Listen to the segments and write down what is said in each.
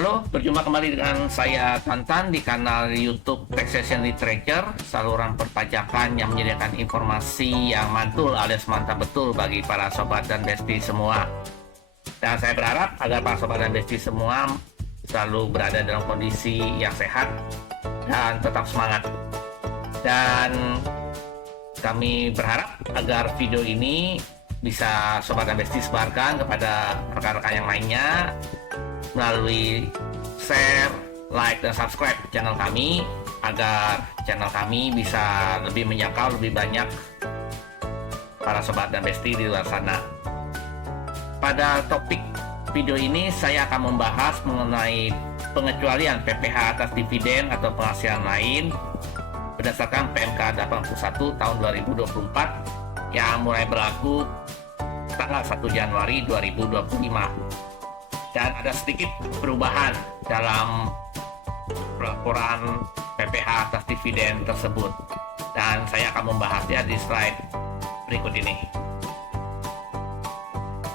Halo, berjumpa kembali dengan saya Tantan di kanal YouTube Taxation Literature, saluran perpajakan yang menyediakan informasi yang mantul alias mantap betul bagi para sobat dan besti semua. Dan saya berharap agar para sobat dan besti semua selalu berada dalam kondisi yang sehat dan tetap semangat. Dan kami berharap agar video ini bisa sobat dan besti sebarkan kepada rekan-rekan yang lainnya melalui share, like, dan subscribe channel kami agar channel kami bisa lebih menjangkau lebih banyak para sobat dan besti di luar sana. Pada topik video ini saya akan membahas mengenai pengecualian PPh atas dividen atau penghasilan lain berdasarkan PMK 81 tahun 2024 yang mulai berlaku tanggal 1 Januari 2025. Dan ada sedikit perubahan dalam laporan PPh atas dividen tersebut, dan saya akan membahasnya di slide berikut ini.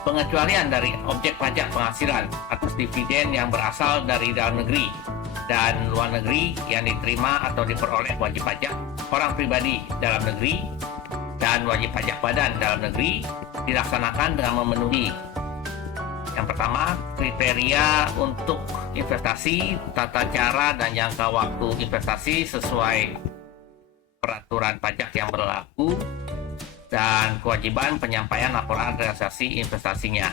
Pengecualian dari objek pajak penghasilan atas dividen yang berasal dari dalam negeri dan luar negeri yang diterima atau diperoleh wajib pajak orang pribadi dalam negeri dan wajib pajak badan dalam negeri dilaksanakan dengan memenuhi: yang pertama, kriteria untuk investasi, tata cara dan jangka waktu investasi sesuai peraturan pajak yang berlaku, dan kewajiban penyampaian laporan realisasi investasinya.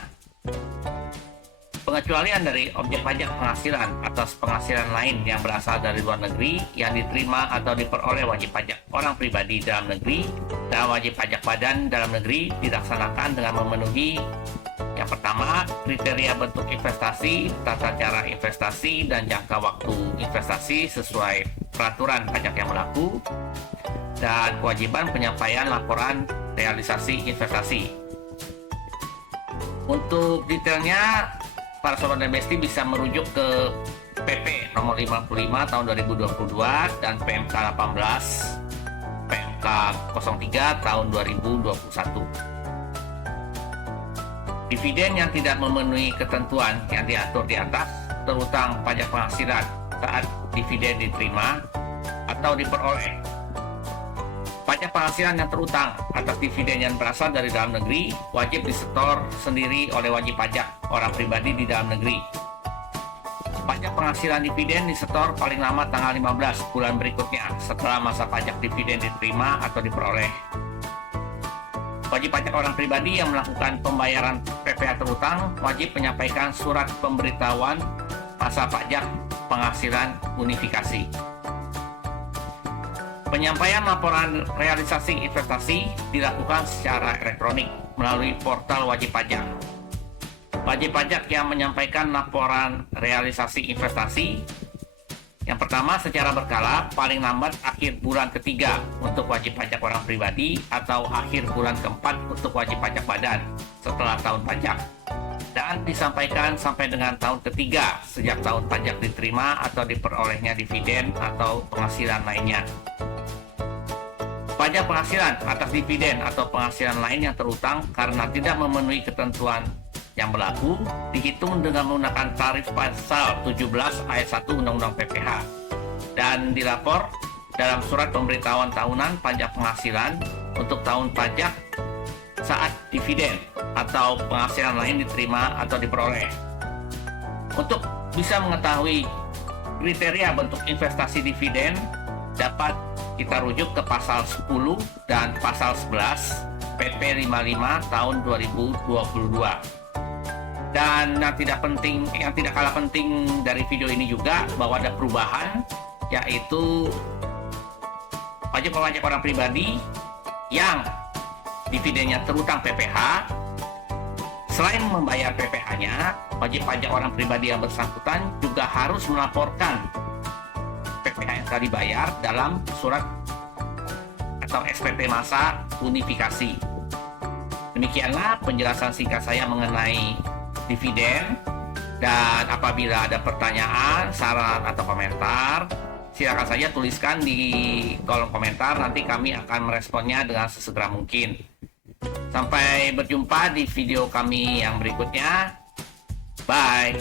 Pengecualian dari objek pajak penghasilan atas penghasilan lain yang berasal dari luar negeri yang diterima atau diperoleh wajib pajak orang pribadi dalam negeri dan wajib pajak badan dalam negeri dilaksanakan dengan memenuhi: yang pertama, kriteria bentuk investasi, tata cara investasi, dan jangka waktu investasi sesuai peraturan pajak yang berlaku, dan kewajiban penyampaian laporan realisasi investasi. Untuk detailnya, para sobat dan besti bisa merujuk ke PP nomor 55 tahun 2022 dan PMK 18 PMK 03 tahun 2021. Dividen yang tidak memenuhi ketentuan yang diatur di atas terutang pajak penghasilan saat dividen diterima atau diperoleh. Pajak penghasilan yang terutang atas dividen yang berasal dari dalam negeri wajib disetor sendiri oleh wajib pajak orang pribadi di dalam negeri. Pajak penghasilan dividen disetor paling lama tanggal 15 bulan berikutnya setelah masa pajak dividen diterima atau diperoleh. Wajib pajak orang pribadi yang melakukan pembayaran PPh terutang wajib menyampaikan surat pemberitahuan masa pajak penghasilan unifikasi. Penyampaian laporan realisasi investasi dilakukan secara elektronik melalui portal wajib pajak. Wajib pajak yang menyampaikan laporan realisasi investasi: yang pertama, secara berkala, paling lambat akhir bulan ketiga untuk wajib pajak orang pribadi atau akhir bulan keempat untuk wajib pajak badan setelah tahun pajak, dan disampaikan sampai dengan tahun ketiga sejak tahun pajak diterima atau diperolehnya dividen atau penghasilan lainnya. Pajak penghasilan atas dividen atau penghasilan lain yang terutang karena tidak memenuhi ketentuan yang berlaku dihitung dengan menggunakan tarif pasal 17 ayat 1 Undang-Undang PPh dan dilapor dalam surat pemberitahuan tahunan pajak penghasilan untuk tahun pajak saat dividen atau penghasilan lain diterima atau diperoleh. Untuk bisa mengetahui kriteria bentuk investasi dividen dapat kita rujuk ke pasal 10 dan pasal 11 PP 55 tahun 2022. Dan yang tidak kalah penting dari video ini juga bahwa ada perubahan, yaitu wajib pajak orang pribadi yang dividennya terutang PPh, selain membayar PPh-nya, wajib pajak orang pribadi yang bersangkutan juga harus melaporkan PPh yang telah dibayar dalam surat atau SPT masa unifikasi. Demikianlah penjelasan singkat saya mengenai dividen, dan apabila ada pertanyaan, saran, atau komentar, silakan saja tuliskan di kolom komentar, nanti kami akan meresponnya dengan sesegera mungkin. Sampai berjumpa di video kami yang berikutnya. Bye.